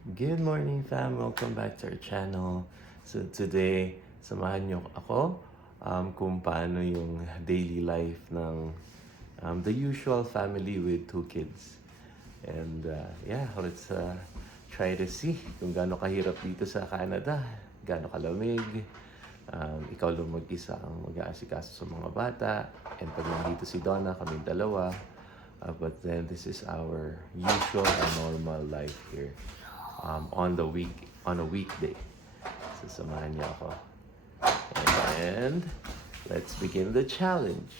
Good morning, fam. Welcome back to our channel. So today, samahan niyo ako kung paano yung daily life ng the usual family with two kids. And yeah, let's try to see kung gaano kahirap dito sa Canada, gaano kalamig. Ikaw lang mag-isa ang mag-aasikaso sa mga bata. And pag nandito si Donna, kaming dalawa. But then this is our usual and normal life here on a weekday. So samahan niyo ako. And let's begin the challenge.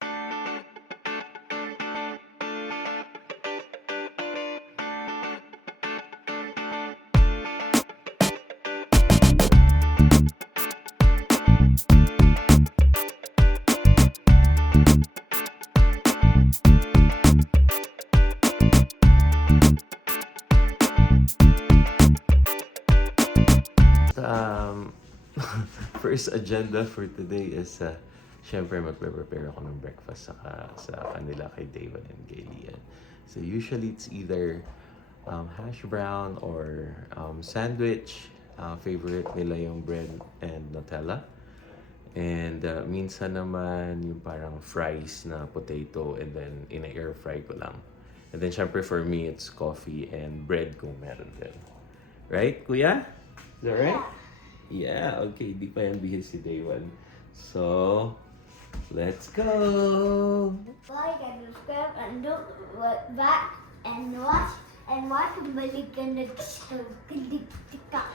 Um, First agenda for today is syempre magpe-prepare ako ng breakfast sa kanila kay David and kay Lian. So usually it's either hash brown or sandwich. Favorite nila yung bread and Nutella. And minsan naman yung parang fries na potato and then in-air fry ko lang. And then syempre for me it's coffee and bread kung meron din. Right, kuya? Is that right? Yeah, okay. Di pa yan bihis si Day One. So, let's go! Like and subscribe and don't look back and watch and balik ka na tika.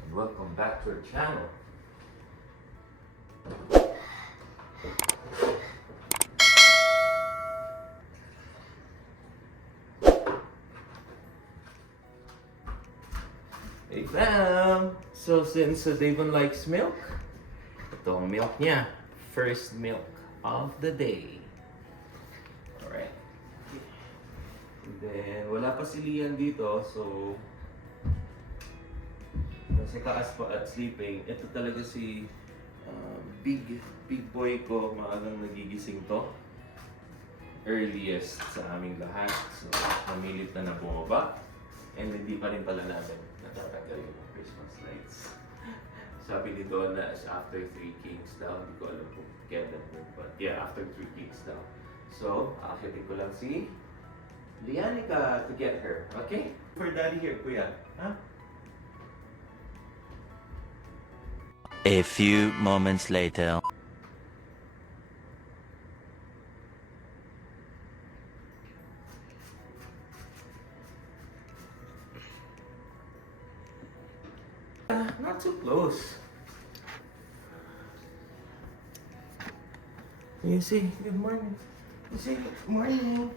And welcome back to our channel. Hey fam! So since Davon likes milk, ito ang milk niya. First milk of the day. Alright. And then, wala pa si Lian dito, so nasa taas pa at sleeping. Ito talaga si big boy ko, maagang nagigising to. Earliest sa aming lahat. So, namilit na bumaba. And hindi pa rin pala namin natatanggal yung Christmas lights. Sabi ni Donna is after 3 Kings daw. Hindi ko alam kung kailan yun. But yeah, after 3 Kings daw. So, akitin ko lang si Lianica to get her. Okay? For daddy here, kuya. Huh? A few moments later. Not too close. You see, good morning. You say good morning.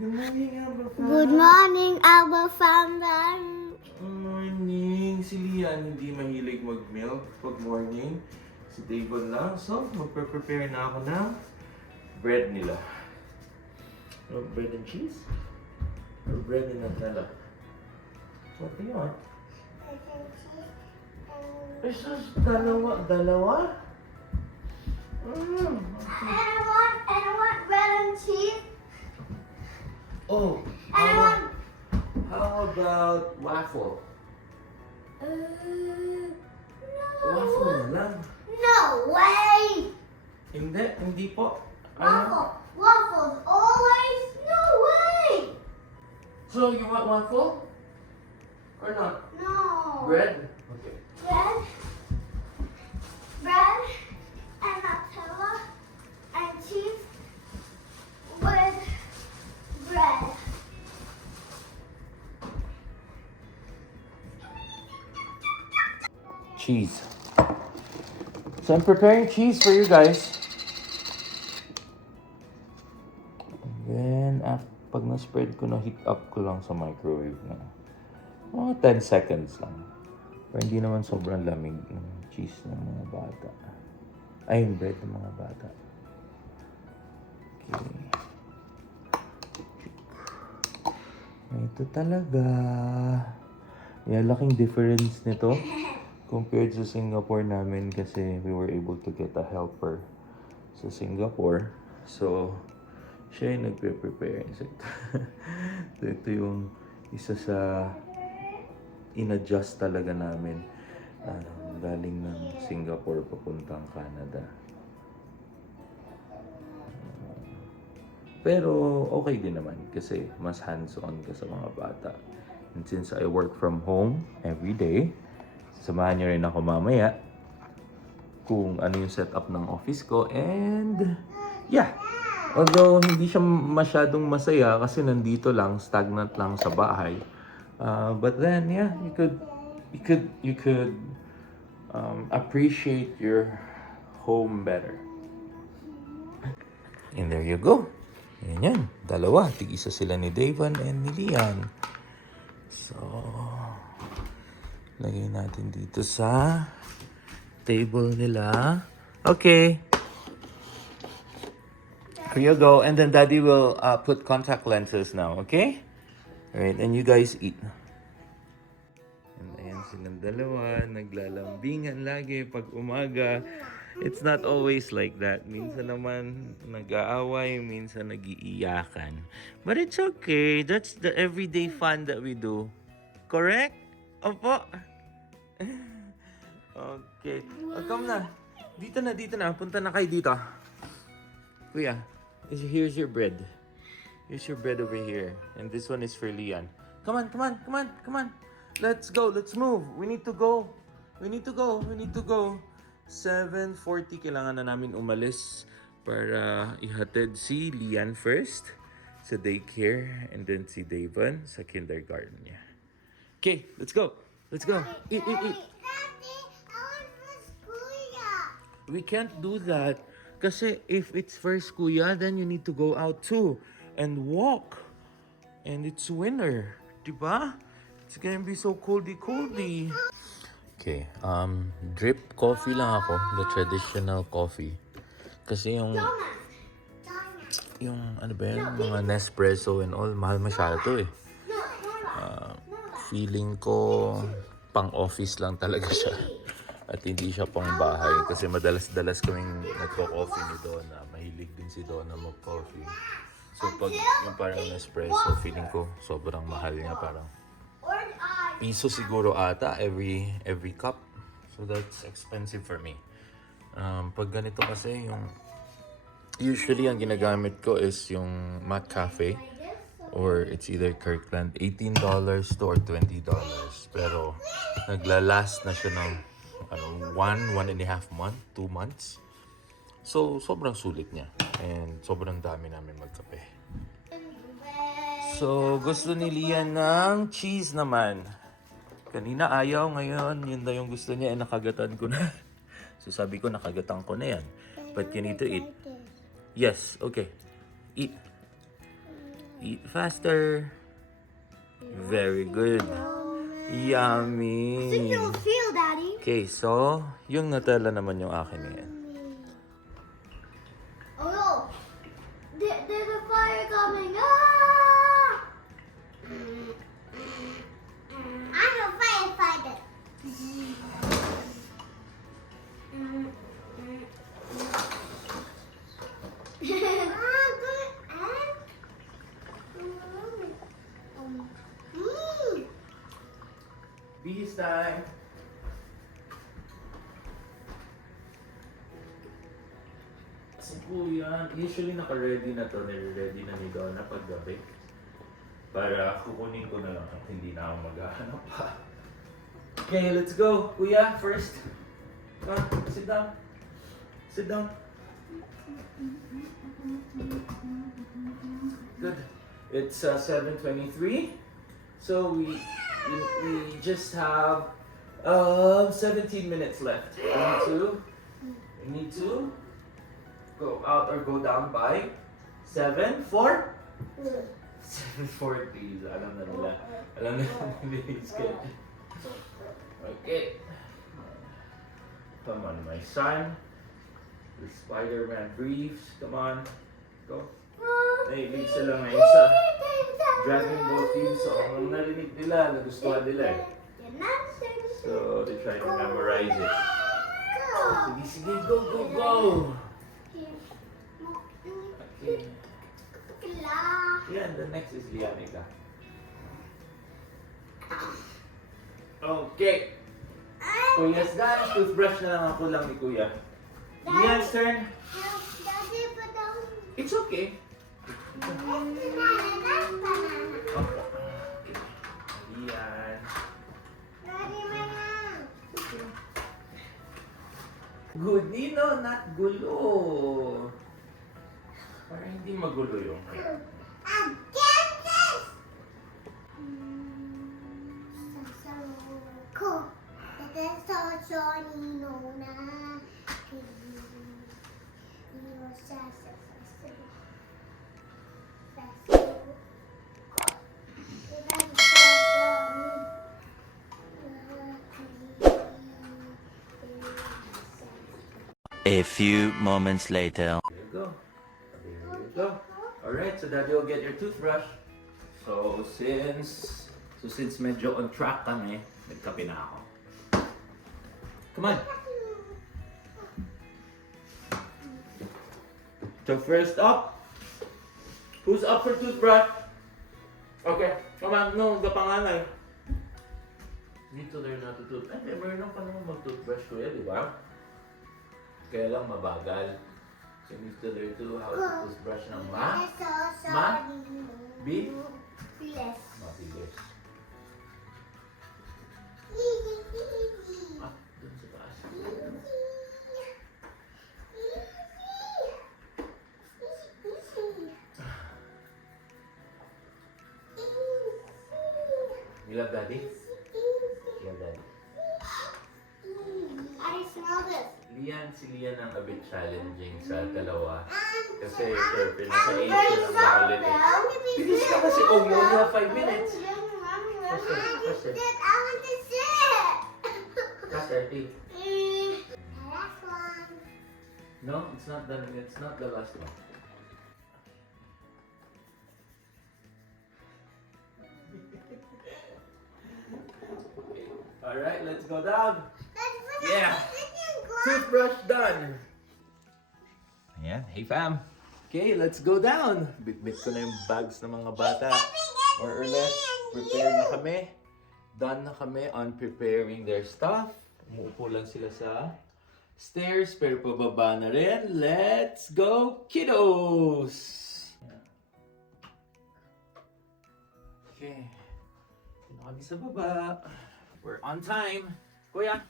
Good morning, Alba. Good morning, our family. Good morning. Si Lian hindi mahilig mag-milk pag morning. Si David lang. So, magpe-prepare na ako ng bread nila. Bread and cheese? Or bread and Nutella? What do you want? Jesus, dalawa? And I want bread and cheese. Oh, And I want how about waffle? Waffle na lang. No way. Hindi po. Waffles always. No way. So, you want waffle? Or not? No. Bread? Okay. Bread and Nutella and cheese with bread. Cheese. So, I'm preparing cheese for you guys. And then, pag na-spread ko na, heat up ko lang sa microwave na. Mga 10 seconds lang. Pero hindi naman sobrang lamig ng cheese ng mga bata. Ay, yung bread ng mga bata. Okay. Ito talaga. Yeah, laking difference nito compared sa Singapore namin kasi we were able to get a helper sa Singapore. So, siya yung nagpe-prepare. So, ito yung isa sa in-adjust talaga namin. Galing ng Singapore papuntang Canada. Pero okay din naman kasi mas hands-on ka sa mga bata. And since I work from home every day, samahan niyo rin ako mamaya kung ano yung setup ng office ko. And yeah, although hindi siya masyadong masaya kasi nandito lang, stagnant lang sa bahay. But then yeah, you could appreciate your home better. And there you go. Ayan yan. Dalawa. Tig-isa sila ni Davon and ni Lian. So, lagay natin dito sa table nila. Okay. Here you go. And then Daddy will put contact lenses now. Okay? Alright. And you guys eat. And ayan silang dalawa. Naglalambingan lagi pag umaga. It's not always like that. Minsan naman nag-aaway, minsan nag-iiyakan. But it's okay. That's the everyday fun that we do. Correct? Opo? Okay. Come na. Dito na. Punta na kayo dito. Kuya, here's your bread. Here's your bread over here. And this one is for Lian. Come on. Let's go. Let's move. We need to go. 7:40 kailangan na namin umalis para ihatid si Lian first sa daycare and then si Davon sa kindergarten niya. Okay, let's go. Eat. Daddy, I want first kuya. We can't do that kasi if it's first kuya, then you need to go out too and walk. And it's winter, diba? It's gonna be so coldy. Okay, drip coffee lang ako, the traditional coffee. Kasi yung ano ba yun, mga Nespresso and all, mahal masyado to eh. Feeling ko pang office lang talaga siya. At hindi siya pang bahay kasi madalas kaming nagko-coffee ni Donna. Mahilig din si Donna mag-coffee. So pag yung parang Nespresso, feeling ko sobrang mahal niya, parang piso siguro ata every cup. So that's expensive for me. Pag ganito kasi usually ang ginagamit ko is yung McCafe or it's either Kirkland, $18 to or $20. Pero naglalast na siya ng 1.5 month, 2 months. So sobrang sulit niya and sobrang dami namin magkape. So gusto ni Lian ng cheese naman. Kanina ayaw, ngayon yun na yung gusto niya, nakagatan ko na. So sabi ko nakagatan ko na yan. But you need to eat. Yes, okay. Eat. Eat faster. Very good. Yummy. You'll feel, Daddy. Okay, so yung Nutella naman yung akin yan. Oh no! There's a fire coming! I'm a firefighter. Peace time. Si Kuya, usually naka-ready na to, nire-ready na ni Donna paggabi. Para kukunin ko na lang at hindi na ako maghahanap pa. Okay, let's go. Kuya, first. Come, sit down. Sit down. Good. It's 7:23. So we just have 17 minutes left. We need to go out or go down by 7:40. Alam na nila yung schedule. Okay. Come on, my son. The Spider-Man briefs. Come on. Go. Nailig sila ngayon sa Dragon Ball team song. Ang narinig nila, nagustuhan nila eh. So, they try to memorize it. Sige, go! Okay. Yeah, the next is Lianica. Okay. Kuya's done. Toothbrush na lang ako lang ni Kuya. Lian's turn. Daddy, put down. It's okay. That's banana. Okay. Lian. Daddy, my hand. Good, Nino, not gulo. Para hindi magulo yung Again, this. Cool. That is so Nino na. A few moments later. There you go. There you go. Alright, so Daddy will get your toothbrush. So since medyo on track kami, nagkape na ako. Come on. So first up, who's up for toothbrush? Okay, come on, no, the panganay. Need to learn how to toothbrush. Eh, meron pa naman mag-toothbrush kuya, di ba? Kaya lang mabagal. So you need to learn to how to toothbrush ng B? Yes. Mabilis. Ah, dun sa taas. You love Daddy? You love Daddy? I smell this. Si Lian ang a bit challenging sa dalawa. Kasi I'm syempre nasa 8 very siya ng makulit. sorry. Bilis ka kasi, oh, you only have 5 minutes. Faster, faster. I want to sit. Faster, T. Last one. No, it's not done. It's not the last one. Alright, let's go down. Yeah. Toothbrush done. Ayan, hey fam. Okay, let's go down. Bit-bit ko na yung bags ng mga bata. More or less, prepare na kami. Done na kami on preparing their stuff. Umuupo lang sila sa stairs, pero pababa na rin. Let's go, kiddos! Okay. Dito kami sa baba. We're on time. Kuya,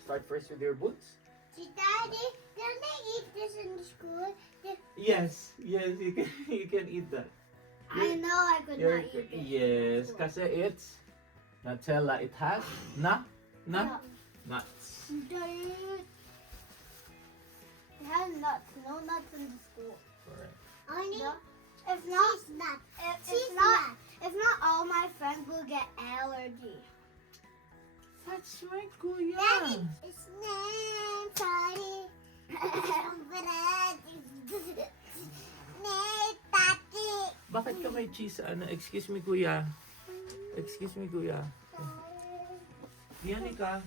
start first with your boots. Daddy, don't they eat this in school? Yes, yes, you can eat that. I know I could not eat it. Yes, kasi it's Nutella. It has nuts. It has nuts. No nuts in the school. Correct. Only if not, if not, all my friends will get allergy. That's right, Kuya. Daddy, it's name sorry. Bakit ka may cheese? Ano? Excuse me, Kuya. Excuse me, Kuya. Yan ka.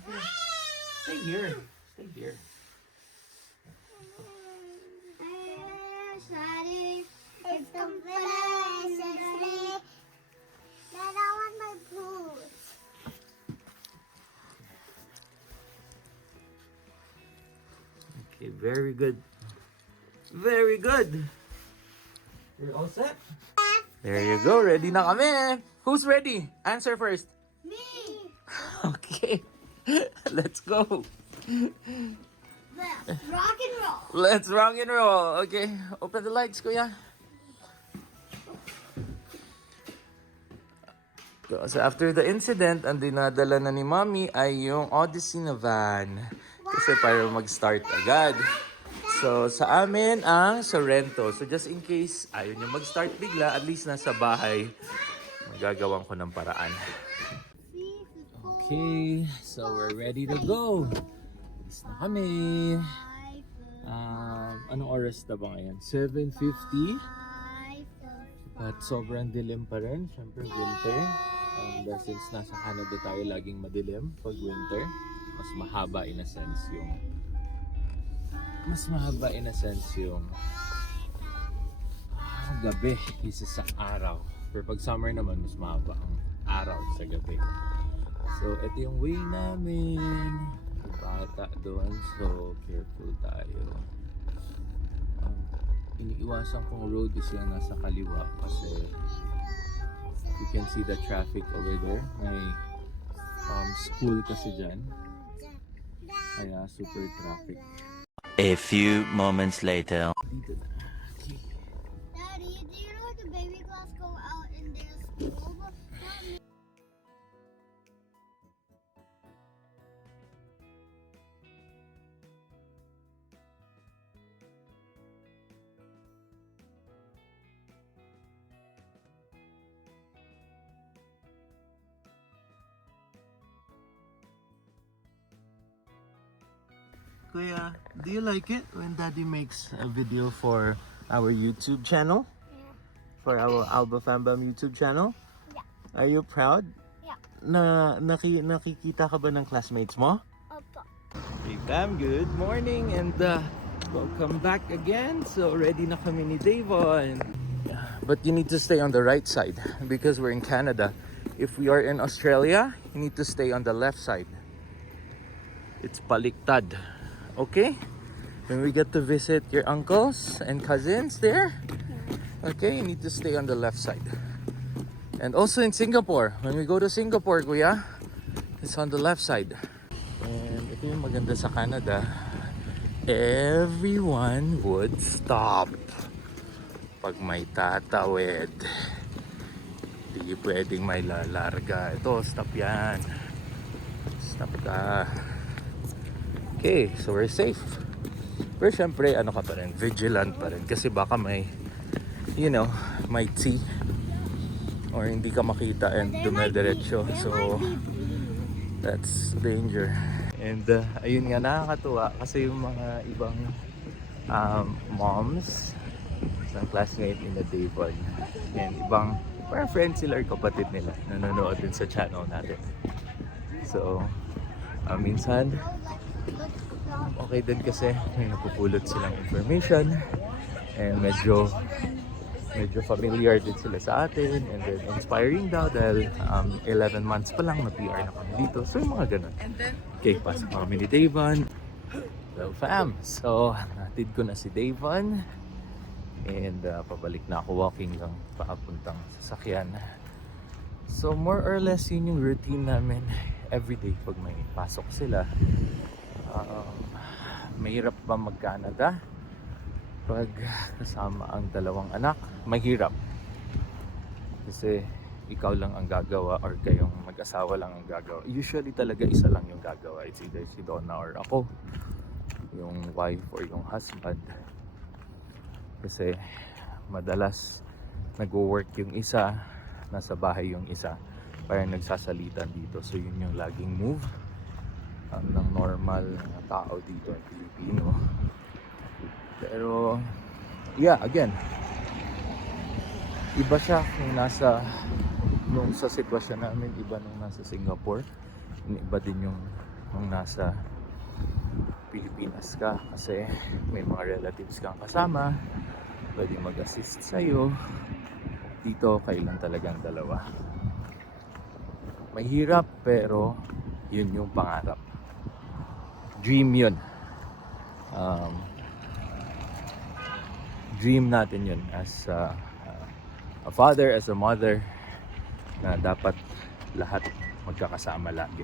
Stay here. Stay here. Sorry. It's the sorry. Dad, I want my boots. Okay, very good. Very good. You're all set? There you go. Ready na kami. Who's ready? Answer first. Me. Okay. Let's go. Let's rock and roll. Let's rock and roll. Okay. Open the lights, Kuya. So after the incident, ang dinadala na ni Mommy ay yung Odyssey na van. Kasi para mag-start agad. So sa amin ang Sorrento. So just in case ayaw nyo mag-start bigla, at least nasa bahay, magagawan ko ng paraan. Okay, so we're ready to go. Alis na kami. Anong oras na ba ngayon? 7:50. At sobrang dilim pa rin. Siyempre winter. And since nasa Canada tayo, laging madilim pag winter. Mas mahaba in a sense yung gabi kaysa sa araw. Pero pag summer naman, mas mahaba ang araw sa gabi. So, ito yung way namin. May bata doon, so careful tayo. Iniiwasan kong road is yung nasa kaliwa kasi you can see the traffic over there. May school kasi dyan. Kaya super traffic. A few moments later. Dito na. Okay. Daddy, do you know the baby class go out in their school? Kuya, do you like it when Daddy makes a video for our YouTube channel? Yeah. For our Alba Fambam YouTube channel? Yeah. Are you proud? Yeah. Nakikita ka ba ng classmates mo? Opo. Hey fam, good morning and welcome back again. So ready na kami ni Davon. But you need to stay on the right side because we're in Canada. If we are in Australia, you need to stay on the left side. It's baliktad. Okay? When we get to visit your uncles and cousins there, okay, you need to stay on the left side. And also in Singapore, when we go to Singapore, kuya, it's on the left side. And ito yung maganda sa Canada, everyone would stop pag may tatawid. Hindi pwedeng may lalarga. Ito, stop yan. Stop ka. Okay, so we're safe. Pero syempre, ano ka pa rin, vigilant pa rin. Kasi baka may, you know, may tea. Or hindi ka makita and dumediretso. So, that's danger. And ayun nga, nakakatuwa. Kasi yung mga ibang moms, isang classmate ni Davon, and ibang parang friends sila or kapatid nila, nanonood din sa channel natin. So, minsan, okay din kasi may napupulot silang information and medyo familiar din sila sa atin and then inspiring daw dahil 11 months pa lang na PR na kami dito. So yung mga ganun. Okay, pasok kami ni Davon. Hello fam! So, natid ko na si Davon and pabalik na ako walking lang papuntang sasakyan. So more or less yun yung routine namin everyday pag may pasok sila. Mahirap ba mag-Canada pag kasama ang dalawang anak? Mahirap kasi ikaw lang ang gagawa or kayong mag-asawa lang ang gagawa. Usually talaga isa lang yung gagawa. It's either si Donna or ako, yung wife or yung husband, kasi madalas nag-work yung isa, nasa bahay yung isa, parang nagsasalitan dito. So yun yung laging move ng normal na tao dito ang Pilipino. Pero yeah, again, iba siya kung nung sa sitwasyon namin, iba nung nasa Singapore, iba din yung nung nasa Pilipinas ka kasi may mga relatives kang kasama, pwede mag-assist sa'yo. Dito kailan talagang dalawa. Mahirap pero yun yung pangarap. Dream yun. Dream natin yun as a father, as a mother, na dapat lahat magkakasama lagi.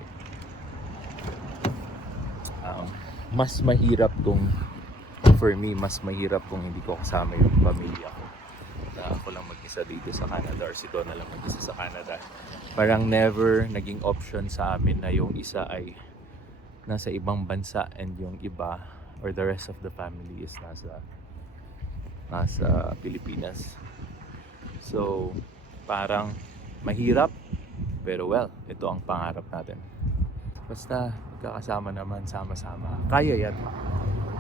Mas mahirap for me, mas mahirap kung hindi ko kasama yung pamilya ko. Na ako lang mag-isa dito sa Canada or si Donna lang mag-isa sa Canada. Parang never naging option sa amin na yung isa ay nasa ibang bansa and yung iba or the rest of the family is nasa Pilipinas. So parang mahirap pero well, ito ang pangarap natin. Basta magkakasama naman, sama-sama. Kaya yan.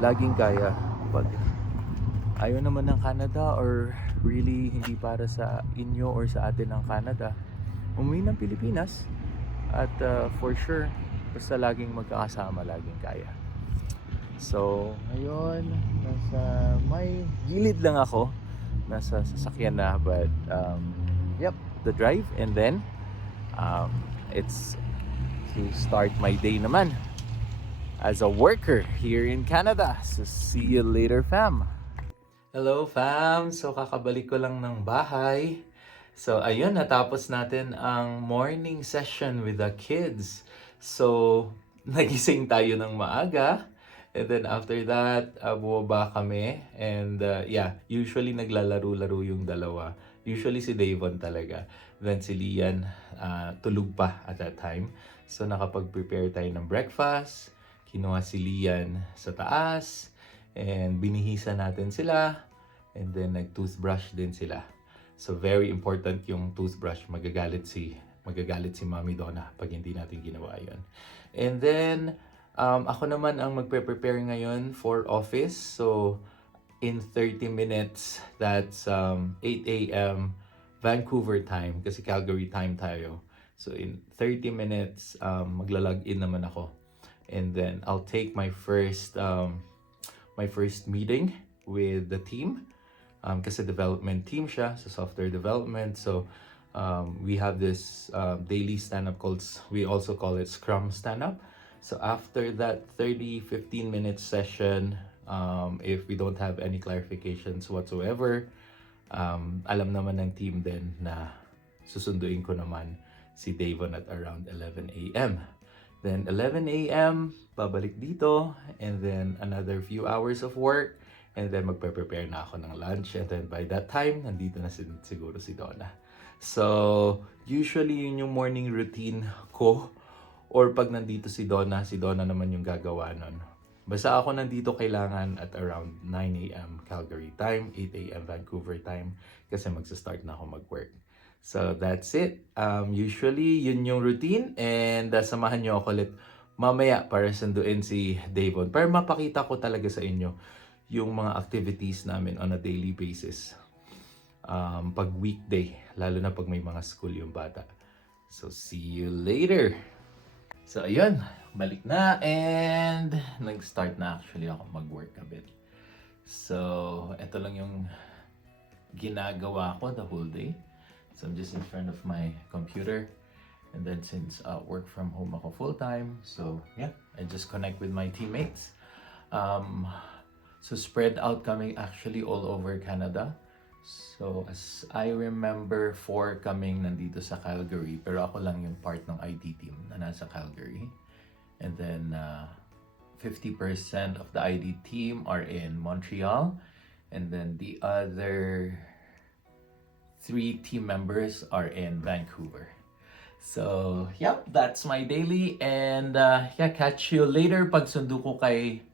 Laging kaya. Pag ayaw naman ng Canada or really hindi para sa inyo or sa atin ng Canada, umuwi ng Pilipinas at for sure basta laging magkakasama, laging kaya. So ngayon nasa may gilid lang ako, nasa sasakyan na, but yep, the drive and then it's to start my day naman as a worker here in Canada. So see you later, fam. Hello, fam. So kakabalik ko lang ng bahay. So ayun, natapos natin ang morning session with the kids. So nagising tayo ng maaga. And then after that, bumaba kami. And yeah, usually naglalaro-laro yung dalawa. Usually si Davon talaga. Then si Lian, tulog pa at that time. So nakapag-prepare tayo ng breakfast. Kinuha si Lian sa taas. And binihisa natin sila. And then nag-toothbrush din sila. So very important yung toothbrush. Magagalit si Mami Donna pag hindi natin ginawa yun. And then, ako naman ang magpe-prepare ngayon for office. So, in 30 minutes, that's 8 a.m. Vancouver time kasi Calgary time tayo. So, in 30 minutes, magla-log in naman ako. And then, I'll take my first meeting with the team. Kasi development team siya, so software development. So, we have this daily stand-up we also call it Scrum stand-up. So after that 30-15 minute session, if we don't have any clarifications whatsoever, alam naman ng team din na susunduin ko naman si Davon at around 11 a.m. Then 11 a.m., babalik dito, and then another few hours of work, and then magpe-prepare na ako ng lunch, and then by that time, nandito na siguro si Donna. So, usually yun yung morning routine ko. Or pag nandito si Donna naman yung gagawa nun. Basta ako nandito kailangan at around 9 a.m. Calgary time, 8 a.m. Vancouver time, kasi magsa-start na ako mag-work. So that's it. Usually yun yung routine, and samahan nyo ako ulit mamaya para sunduin si Davon. Para mapakita ko talaga sa inyo yung mga activities namin on a daily basis. Pag weekday, lalo na pag may mga school yung bata. So see you later! So, ayun. Balik na. And nag-start na actually ako mag-work a bit. So, ito lang yung ginagawa ko the whole day. So, I'm just in front of my computer. And then since work from home ako full-time, so yeah, I just connect with my teammates. So, spread out kami actually all over Canada. So, as I remember, 4 kaming nandito sa Calgary, pero ako lang yung part ng ID team na nasa Calgary. And then, 50% of the ID team are in Montreal. And then, the other 3 team members are in Vancouver. So, yep, that's my daily. And, yeah, catch you later pag sundo ko kay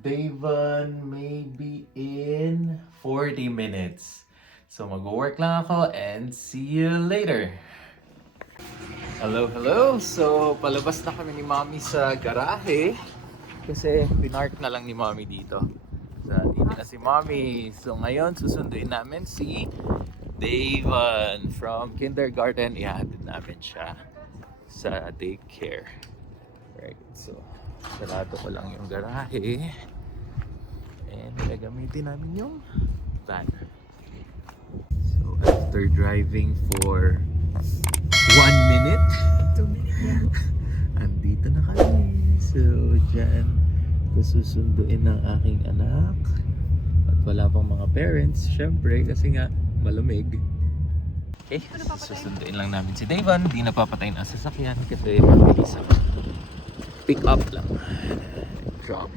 Davon maybe in 40 minutes. So mag-work lang ako and see you later. Hello. So palabas na kami ni Mommy sa garahe kasi pinark na lang ni Mommy dito. So dito na si Mommy. So ngayon susunduin namin si Davon from kindergarten. Ihahatid namin siya sa daycare. Right. So sarado ko lang yung garahe. And gagamitin namin yung van. So after driving for 1 minute, 2 minutes, yeah. andito na kami. So dyan ko susunduin ng aking anak. At wala pang mga parents, syempre, kasi nga malamig. Okay, susunduin lang namin si Davon. Hindi na papatayin ang sasakyan kasi mabilis ako. Pick up lang. Drop.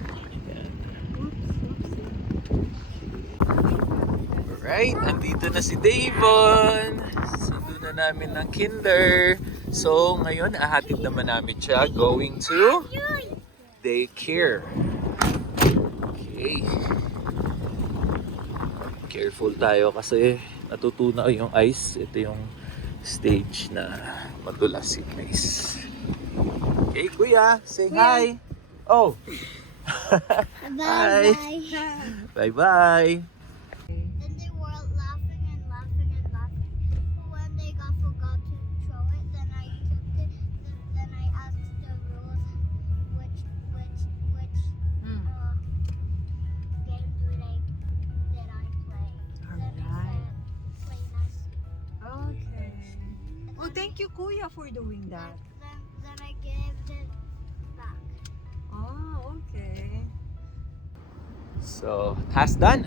Alright, andito na si Davon. Sundo na namin ng kinder. So, ngayon, ahatid naman namin siya going to daycare. Okay. Careful tayo kasi natutunaw yung ice. Ito yung stage na madulas yung ice. Okay, kuya, say hi. Oh. Hi. Bye-bye. Then they were laughing and laughing and laughing. But when they forgot to throw it, then I took it. Then I asked the rules, which game did I play? Then they said, play nice. Okay. Well, thank you, Kuya, for doing that. then I gave it back. Oh, okay. So, task done.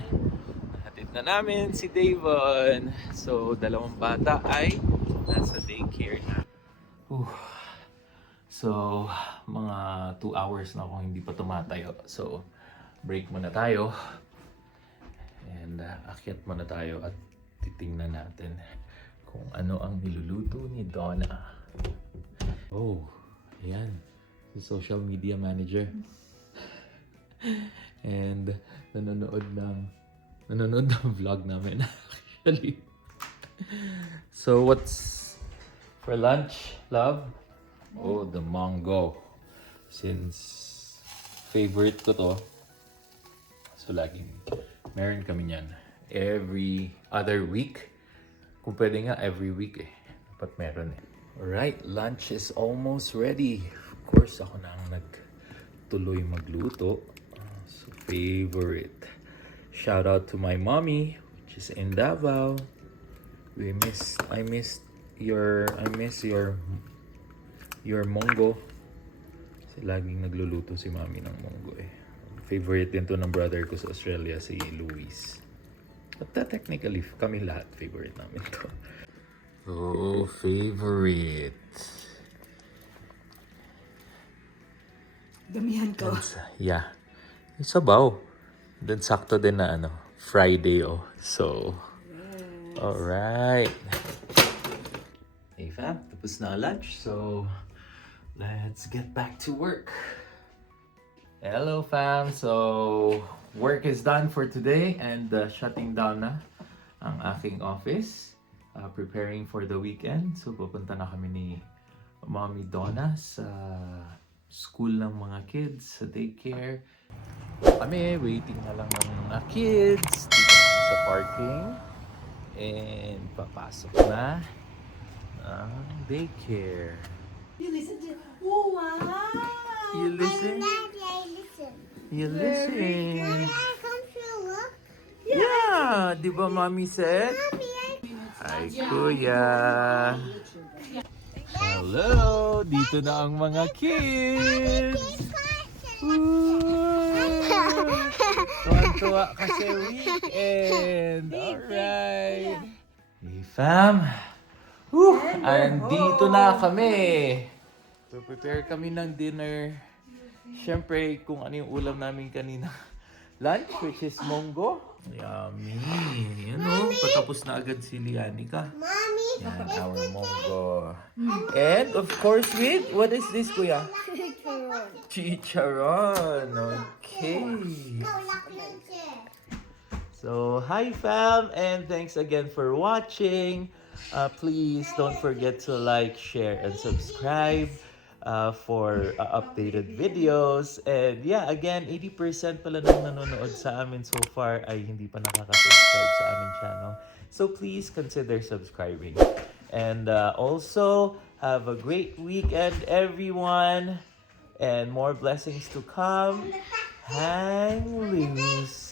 Nahatid na namin si Davon. So, dalawang bata ay nasa daycare na. Whew. So, mga 2 hours na akong hindi pa tumatayo. So, break muna tayo. And akyat muna tayo at titingnan natin kung ano ang niluluto ni Donna. Oh, ayan. Si social media manager. And nanonood ng vlog namin actually. So what's for lunch, love? Oh, the mango. Since favorite ko to, so laging meron kami niyan every other week. Kung pwede nga every week eh. Dapat meron eh. Alright, lunch is almost ready. Of course, ako na ang nagtuloy magluto. So, favorite. Shout out to my mommy, which is in Davao. I miss your munggo. Kasi laging nagluluto si mami ng munggo eh. Favorite din to ng brother ko sa Australia, si Luis. But technically, kami lahat favorite namin to. Oh, favorite. Damihan ko. Yeah. Yung sabaw. Then sakto din na Friday oh. So, alright. Hey fam, tapos na ang lunch. So, let's get back to work. Hello fam. So, work is done for today and shutting down na ang aking office. Preparing for the weekend. So, pupunta na kami ni Mommy Donna sa school ng mga kids, sa daycare. Kami, waiting na lang ng mga kids dito sa parking. And papasok na ang daycare. You listen to... Oh, wow! You listen? Daddy, I listen. You listen? Daddy, I come to look. Yeah! Di ba Mommy said? Mommy, Hi, Kuya! Hello! Dito na ang mga kids! Tuwan-tuwa kasi weekend! Alright! Hey fam! Andito na kami! Prepare kami ng dinner. Siyempre, kung ano yung ulam namin kanina. Lunch, which is munggo. Yummy! Yan o, patapos na agad si Lianica. Mommy, Yan, our munggo. And of course with, what is this, Kuya? Chicharon. Okay. So, hi fam, and thanks again for watching. Please don't forget to like, share, and subscribe for updated videos. And yeah, again, 80% pala nang nanonood sa amin so far ay hindi pa nakaka-subscribe sa aming channel. So please consider subscribing. And also, have a great weekend, everyone. And more blessings to come. Hang loose.